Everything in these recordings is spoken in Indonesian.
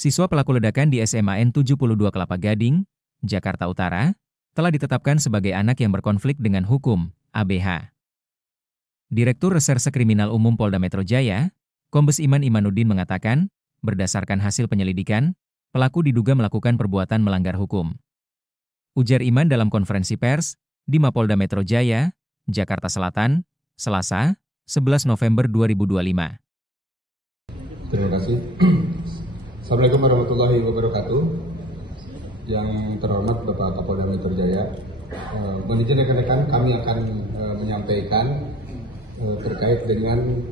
Siswa pelaku ledakan di SMAN 72 Kelapa Gading, Jakarta Utara, telah ditetapkan sebagai anak yang berkonflik dengan hukum, ABH. Direktur Reserse Kriminal Umum Polda Metro Jaya, Kombes Iman Imanuddin mengatakan, berdasarkan hasil penyelidikan, pelaku diduga melakukan perbuatan melanggar hukum. Ujar Iman dalam konferensi pers di Mapolda Metro Jaya, Jakarta Selatan, Selasa, 11 November 2025. Terima kasih. Assalamualaikum warahmatullahi wabarakatuh. Yang terhormat Bapak Kapolda Metro Jaya, mohon izin rekan-rekan, kami akan menyampaikan terkait dengan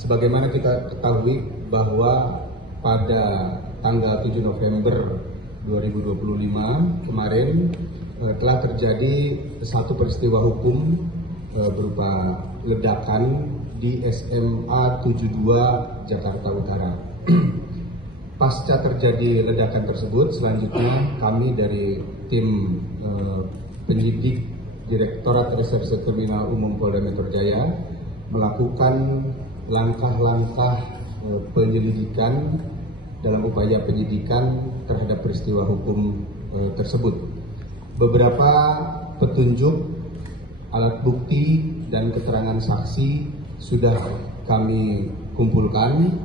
sebagaimana kita ketahui bahwa pada tanggal 7 November 2025 kemarin telah terjadi satu peristiwa hukum berupa ledakan di SMA 72 Jakarta Utara. Pasca terjadi ledakan tersebut, selanjutnya kami dari tim penyidik Direktorat Reserse Kriminal Umum Polda Metro Jaya melakukan langkah-langkah penyelidikan dalam upaya penyidikan terhadap peristiwa hukum tersebut. Beberapa petunjuk, alat bukti, dan keterangan saksi sudah kami kumpulkan.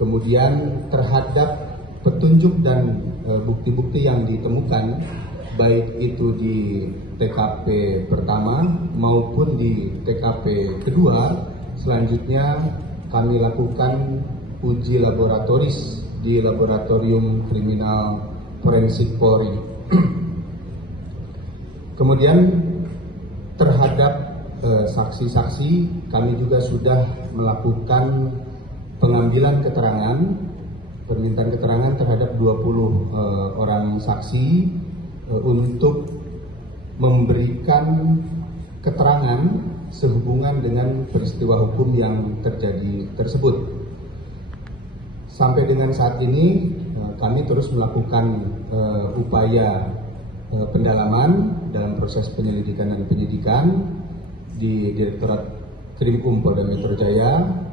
Kemudian terhadap petunjuk dan bukti-bukti yang ditemukan, baik itu di TKP pertama maupun di TKP kedua, selanjutnya kami lakukan uji laboratoris di Laboratorium Kriminal Forensik Polri. Kemudian terhadap saksi-saksi kami juga sudah melakukan pengambilan keterangan, permintaan keterangan terhadap 20 orang saksi untuk memberikan keterangan sehubungan dengan peristiwa hukum yang terjadi tersebut. Sampai dengan saat ini kami terus melakukan upaya pendalaman dalam proses penyelidikan dan penyidikan di Direktorat Krimum Polda Metro Jaya.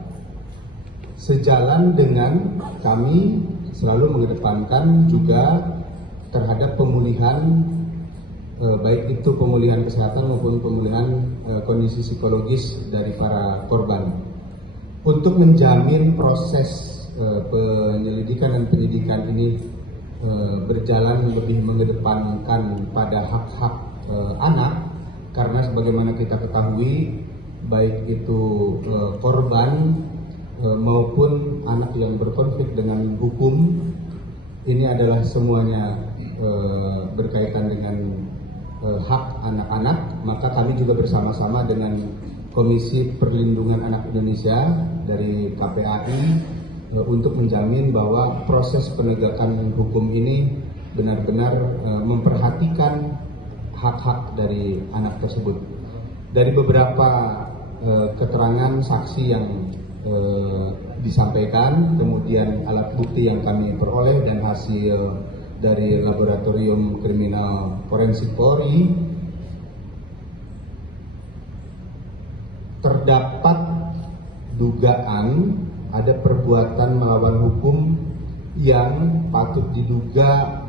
Sejalan dengan kami selalu mengedepankan juga terhadap pemulihan, baik itu pemulihan kesehatan maupun pemulihan kondisi psikologis dari para korban. Untuk menjamin proses penyelidikan dan penyidikan ini berjalan lebih mengedepankan pada hak-hak anak, karena sebagaimana kita ketahui, baik itu korban maupun anak yang berkonflik dengan hukum, ini adalah semuanya berkaitan dengan hak anak-anak. Maka kami juga bersama-sama dengan Komisi Perlindungan Anak Indonesia dari KPAI untuk menjamin bahwa proses penegakan hukum ini benar-benar memperhatikan hak-hak dari anak tersebut. Dari beberapa keterangan saksi yang disampaikan, kemudian alat bukti yang kami peroleh dan hasil dari Laboratorium Kriminal Forensik Polri, terdapat dugaan ada perbuatan melawan hukum yang patut diduga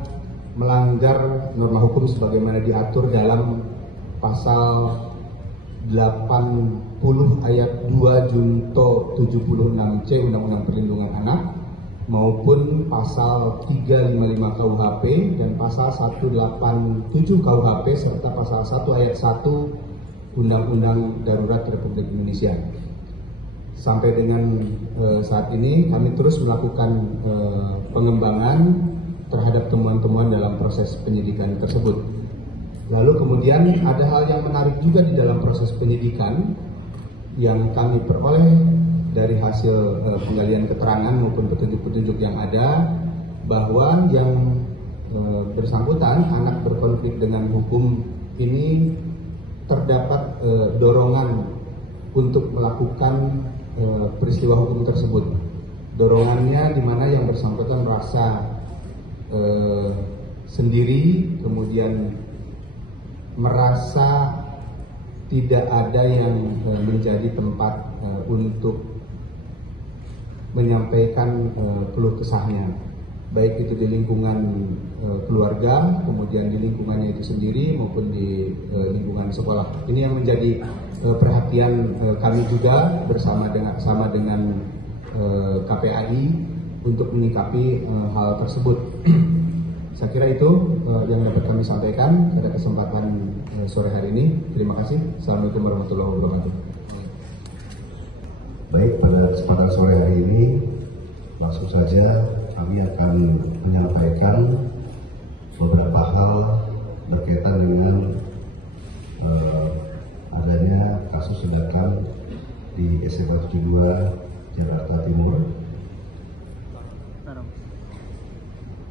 melanggar norma hukum sebagaimana diatur dalam pasal 80 ayat 2 junto 76C Undang-Undang Perlindungan Anak maupun pasal 355 KUHP dan pasal 187 KUHP serta pasal 1 ayat 1 Undang-Undang Darurat Republik Indonesia. Sampai dengan saat ini kami terus melakukan pengembangan terhadap temuan-temuan dalam proses penyidikan tersebut. Lalu kemudian ada hal yang menarik juga di dalam proses penyidikan yang kami peroleh dari hasil penggalian keterangan maupun petunjuk-petunjuk yang ada, bahwa yang bersangkutan anak berkonflik dengan hukum ini terdapat dorongan untuk melakukan peristiwa hukum tersebut. Dorongannya di mana yang bersangkutan merasa sendiri, kemudian merasa tidak ada yang menjadi tempat untuk menyampaikan keluh kesahnya. baik itu di lingkungan keluarga, kemudian di lingkungannya itu sendiri maupun di lingkungan sekolah. Ini yang menjadi perhatian kami juga bersama dengan KPAI untuk menyikapi hal tersebut. Saya kira itu yang dapat kami sampaikan pada kesempatan sore hari ini. Terima kasih. Assalamualaikum warahmatullahi wabarakatuh. Baik, pada kesempatan sore hari ini langsung saja kami akan menyampaikan beberapa hal berkaitan dengan adanya kasus ledakan di SMA 72 Jakarta Timur,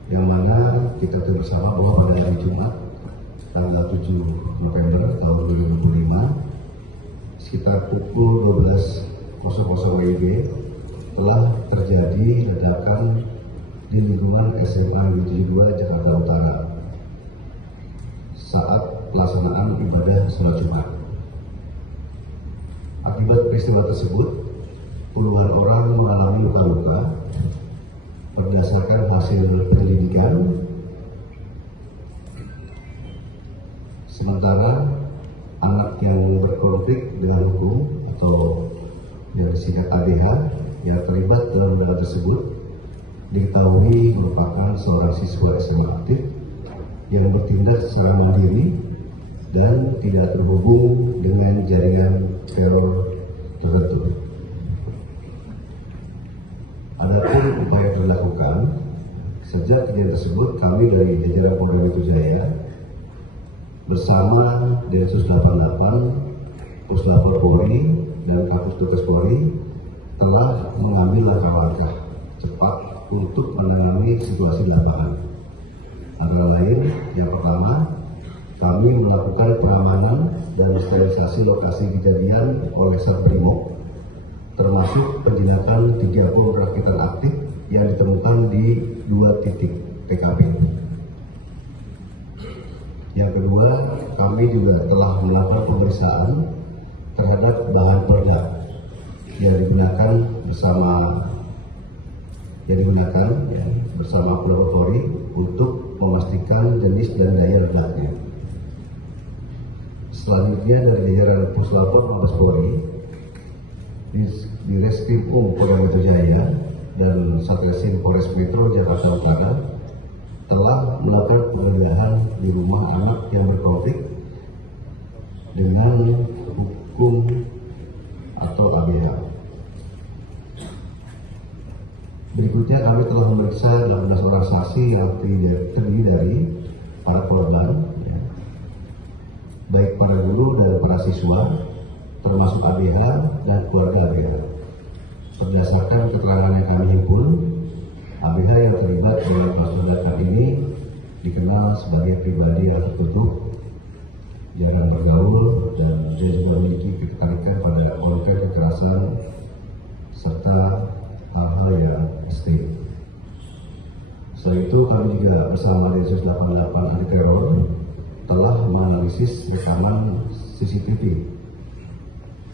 yang mana kita tahu bersama bahwa pada hari Jumat tanggal 7 November tahun 2025 sekitar pukul 12.00 WIB telah terjadi ledakan di lingkungan SMA 72 Jakarta Utara saat pelaksanaan ibadah sholat Jumat. Akibat peristiwa tersebut, puluhan orang mengalami luka-luka. Berdasarkan hasil penyelidikan, sementara anak yang berkonflik dengan hukum atau yang disingkat ABH yang terlibat dalam ledakan tersebut diketahui merupakan seorang siswa SMA aktif yang bertindak secara mandiri dan tidak terhubung dengan jaringan teror tertentu. Adapun upaya yang dilakukan sejak kejadian tersebut, kami dari jajaran Polda Metro Jaya bersama Densus 88, Puslapor Polri dan Kapus Tugas Polri telah mengambil langkah-langkah cepat untuk menangani situasi di lapangan. Antara lain, yang pertama, kami melakukan pengamanan dan sterilisasi lokasi kejadian oleh Satbrimob, termasuk penjinakan 3 bom rakitan aktif yang ditemukan di 2 titik TKP. Yang kedua, kami juga telah melakukan pemeriksaan terhadap bahan peledak yang digunakan bersama Puslapor Polri untuk memastikan jenis dan daya ledaknya. Selanjutnya dari jajaran Puslapor Mabes Polri di Reskrim Polda Metro Jaya dan Satreskrim Polres Metro Jakarta Utara telah melakukan penggeledahan di rumah anak yang berkonflik dengan hukum atau ABH. Berikutnya kami telah memeriksa 18 orang saksi yang terdiri dari para korban, baik para guru dan para siswa, termasuk ABH dan keluarga ABH. Berdasarkan keterangan yang kami himpun, ABH yang terlibat dalam kasus ledakan ini dikenal sebagai pribadi yang tertutup, jarang bergaul, dan dia juga memiliki ketertarikan pada konten kekerasan serta hal-hal yang ekstrim. Selain itu, kami juga bersama Densus 88 anti teror telah menganalisis rekaman CCTV,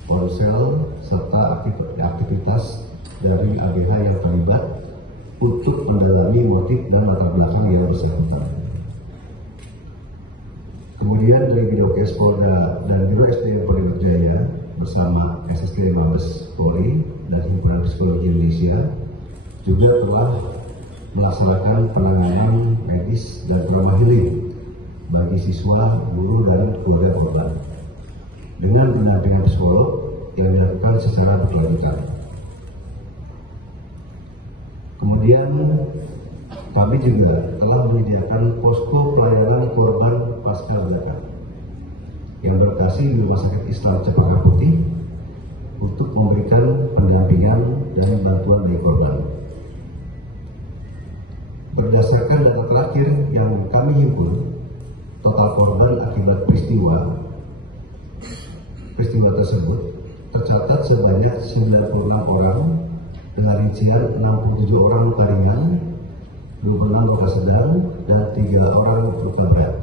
ponsel serta aktivitas dari ABH yang terlibat untuk mendalami motif dan latar belakang yang bersangkutan. Kemudian dari Bidokes Polda dan Biro SDM Polda Metro Jaya bersama SST Mabes Polri dan Himpunan Psikologi Indonesia juga telah melaksanakan penanganan medis dan trauma healing bagi siswa, guru, dan keluarga korban dengan pendampingan psikolog yang dilakukan secara berkelanjutan. Kemudian kami juga telah menyediakan posko pelayanan korban pasca ledakan yang berlokasi di Rumah Sakit Islam Cempaka Putih untuk memberikan pendampingan dan bantuan bagi korban. Berdasarkan data terakhir yang kami himpun, total korban akibat peristiwa tersebut tercatat sebanyak 96 orang dengan rincian 67 orang luka ringan, 26 luka sedang, dan 3 orang luka berat.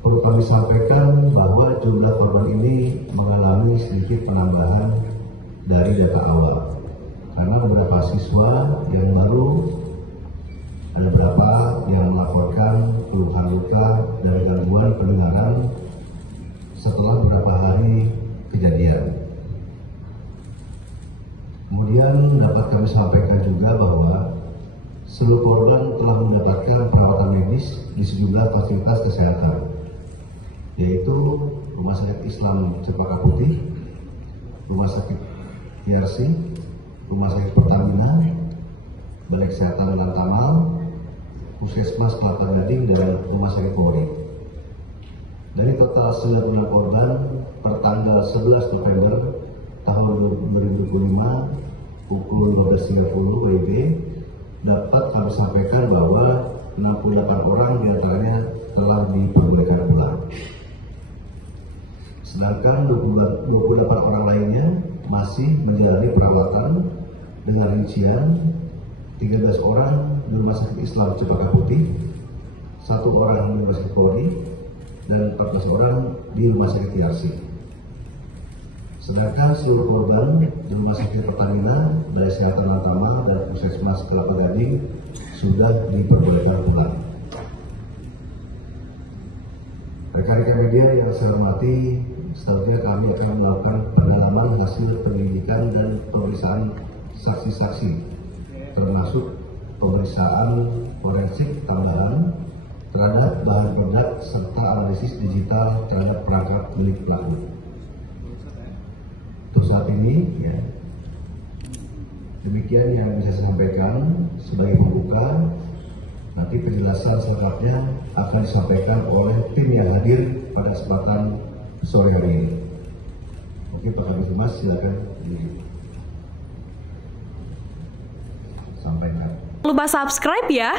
Perlu kami sampaikan bahwa jumlah korban ini mengalami sedikit penambahan dari data awal karena beberapa siswa yang baru keluhan luka, dan gangguan pendengaran setelah beberapa hari kejadian. Kemudian dapat kami sampaikan juga bahwa seluruh korban telah mendapatkan perawatan medis di sejumlah fasilitas kesehatan, yaitu Rumah Sakit Islam Cempaka Putih, Rumah Sakit TRC, Rumah Sakit Pertamina, Balai Kesehatan Lantamal, Puskesmas Kelapa Gading, dan Rumah Sakit Polri. Dari total 96 korban per tanggal 11 November tahun 2025 pukul 12.30 WIB, dapat kami sampaikan bahwa 68 orang diantaranya telah diperbolehkan pulang. Sedangkan 28 orang lainnya masih menjalani perawatan dengan rincian 13 orang di Rumah Sakit Islam Cempaka Putih, 1 orang di Rumah Sakit Polri, dan 14 orang di Rumah Sakit TRC. Sedangkan seluruh korban di Rumah Sakit Pertamina, Balai Kesehatan Lantamal, dan Puskesmas Kelapa Gading sudah diperbolehkan pulang. Rekan-rekan media yang saya hormati, selanjutnya kami akan melakukan pendalaman hasil penyelidikan dan pemeriksaan saksi-saksi, termasuk pemeriksaan forensik tambahan terhadap bahan peledak serta analisis digital terhadap perangkat milik pelaku. Untuk saat ini, ya, demikian yang bisa saya sampaikan sebagai pembuka. Nanti penjelasan selengkapnya akan disampaikan oleh tim yang hadir pada kesempatan sore hari ini. Oke, Pak Kabid Humas, silakan disampaikan. Jangan lupa subscribe ya.